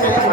Gracias.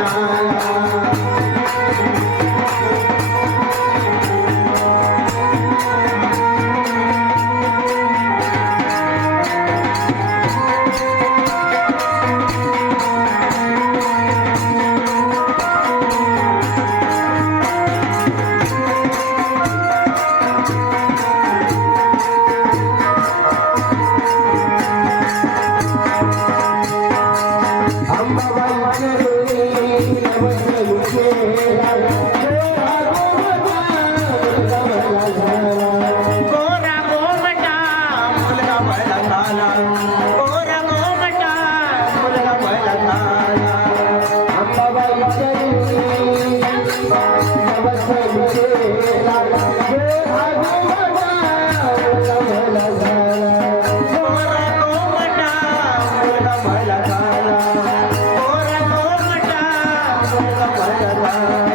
না Allah.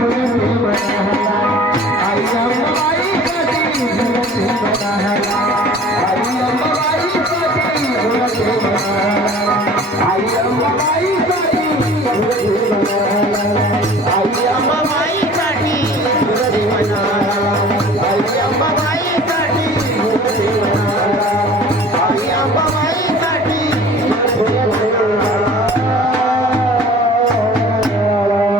I am